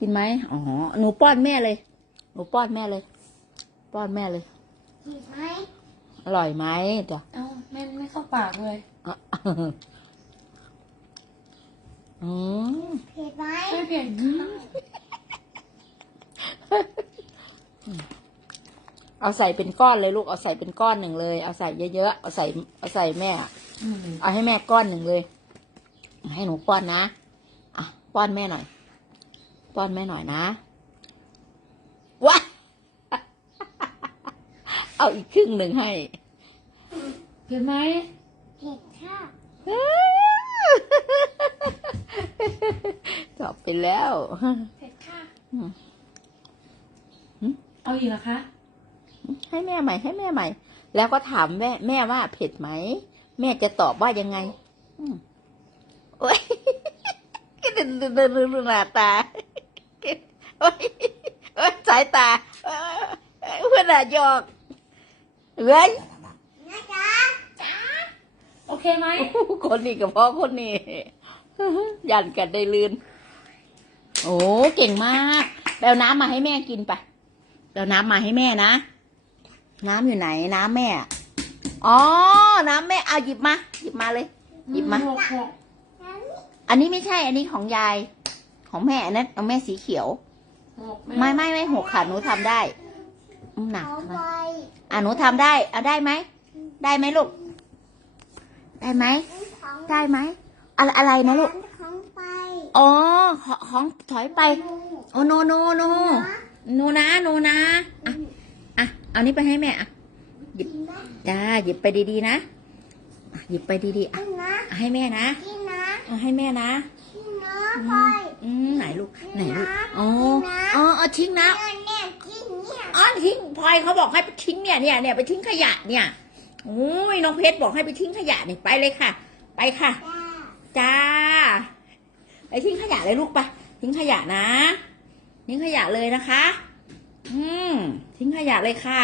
กินไหมอ๋อ หนูป้อนแม่เลย หนูป้อนแม่เลย ป้อนแม่เลยเผ็ดไหมอร่อยไหมจ้ะเอ้าแม่ไม่เข้าปากเลยอะอืมเผ็ดไหมไม่เปลี่ยนเอาใส่เป็นก้อนเลยลูก เอาใส่เป็นก้อนหนึ่งเลย เอาใส่เยอะๆ เอาใส่ เอาใส่แม่อืมเอาให้แม่ก้อนหนึ่งเลย ให้หนูป้อนนะ อะ ป้อนแม่หน่อย ป้อนแม่หน่อยนะว้าเอาอีกครึ่งหนึ่งให้เผ็ดไหมเผ็ดค่ะจบไปแล้วเผ็ดค่ะเอาอีกเหรอคะ ให้แม่ใหม่ให้แม่ใหม่ แล้วก็ถามแม่แม่ว่าเผ็ดไหม แม่จะตอบว่ายังไง โอ้ยดึงดึงดึงดึงหน้าตา อ้ยโอ้ยสายตาเอ้ยเพื่อนอะหยอกเฮ้ยนะจ๊ะจ๊ะโอเคไหมคนนี้กับพ่อคนนี้ยันกันได้ลื่น โอ้เก่งมากแปลน้ำมาให้แม่กินไปแปลน้ำมาให้แม่นะ น้ำอยู่ไหนน้ำแม่ อ๋อ น้ำแม่เอาหยิบมา หยิบมาเลย หยิบมาหกหกน้ำนี่อันนี้ไม่ใช่ อันนี้ของยาย ของแม่อันนั้นของแม่สีเขียว หกไม่ไม่ไม่หกค่ะหนูทำได้อืมหนักเอาไปนะอะหนูทำได้เอาได้ไหมได้ไหมลูก ได้ไหมของได้ไหมอะไรอะไรนะลูกของไปอ๋อของของถอยไปโอ้โนโนโนโนนะโนนะอะอะเอานี้ไปให้แม่อะกินนะจ้าหยิบไปดีๆนะอะหยิบไปดีๆอะกินนะอะให้แม่นะกินนะเอาให้แม่นะกินนะอืไปมอืมไหนลูกไหน ทิ้งนะเนี่ยเนี่ยกินเนี่ยอ๋อทิ้งพลอยเขาบอกให้ไปทิ้งเนี่ยเนี่ยเนี่ยไปทิ้งขยะเนี่ยโอ้ยน้องเพชรบอกให้ไปทิ้งขยะเนี่ยไปเลยค่ะ ไปค่ะจ้าจ้า ไปทิ้งขยะเลยลูกไปทิ้งขยะนะ ทิ้งขยะเลยนะคะ อืมทิ้งขยะเลยค่ะ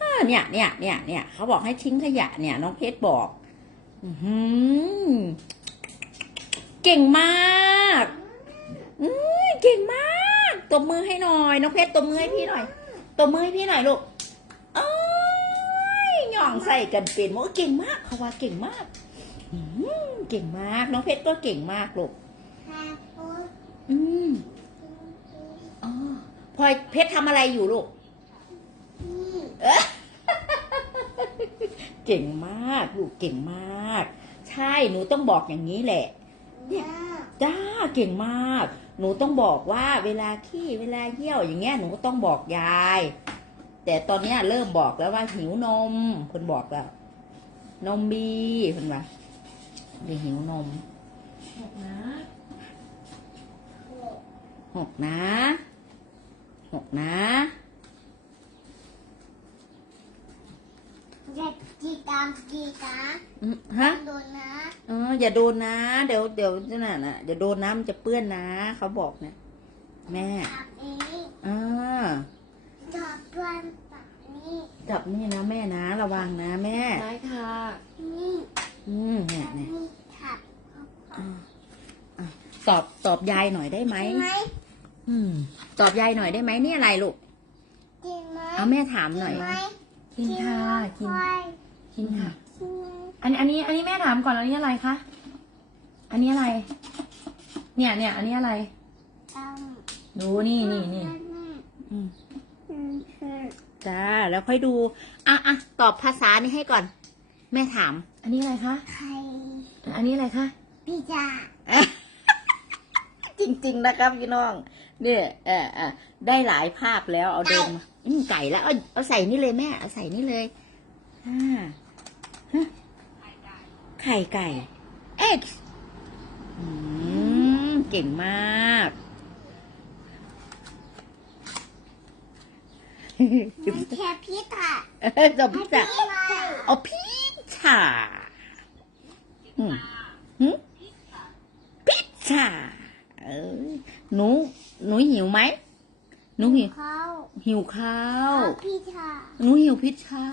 อ่าเนี่ยเนี่ยเนี่ยเนี่ยเขาบอกให้ทิ้งขยะเนี่ย น้องเพชรบอก อือหือเก่งมาก อือเก่งมาก ตบมือให้หน่อย น้องเพชรตบมือให้พี่หน่อยตบมือให้พี่หน่อยลูกโอ้ยหย่องใส่กันเป็นโอ้เก่งมากเขาว่าเก่งมากอืมเก่งมาก น้องเพชรก็เก่งมากลูกค่ะโอ้ยอืมอ๋อพลอยเพชรทำอะไรอยู่ลูกนี่เก่งมากลูกเก่งมาก ใช่หนูต้องบอกอย่างนี้แหละเนี่ยจ้าเก่งมาก หนูต้องบอกว่าเวลาขี้เวลาเยี่ยวอย่างเงี้ยหนูก็ต้องบอกยาย แต่ตอนเนี้ยเริ่มบอกแล้วว่าหิวนมคนบอกแล้ว นมบีคนว่าบีหิวนมหกนะหกนะหกนะ จะจีตามจีตาอืมฮะ โดนนะเอออย่าโดนนะ เดี๋ยวเดี๋ยวนั่นน่ะอย่าโดนน้ำจะเปื้อนนะ เขาบอกนะแม่ปากนี้อ่าจับตัวปากนี้จับนี่นะแม่นะระวังนะแม่ ได้ค่ะ นี่อืมเนี่ยเนี่ยนี่ถับอ่าอะตอบตอบยายหน่อยได้ไหมกินไหมอืม ตอบยายหน่อยได้ไหมนี่อะไรลูกกินไหมเอาแม่ถามหน่อย กินไหม กินค่ะ กินไหมกินค่ะกินไหมอันอันนี้ อันนี้แม่ถามก่อนอันนี้อะไรคะ อันนี้อะไร เนี่ยเนี่ยอันนี้อะไรตั้งดูนี่นี่นี่อืมอืมคือจ้า แล้วค่อยดู อะอะตอบภาษานี้ให้ก่อน แม่ถาม อันนี้อะไรคะไข่อันนี้อะไรคะพิซซ่าจริง ๆ นะครับพี่น้อง เนี่ยเออเออได้หลายภาพแล้วเอาเดินมาอืมไก่แล้วเอาเอาใส่นี่เลยแม่เอาใส่นี่เลยอ่าฮะไข่ไก่ X อืมเก่งมากไม่แค่พิซซ่าเออจบพิซซ่าพิซซ่าเอาพิซซ่าอืมหืมพิซซ่า เออหนูหนูหิวไหมหนูหิวเขาหิวข้าวเอาพิซซ่าหนูหิวพิซซ่า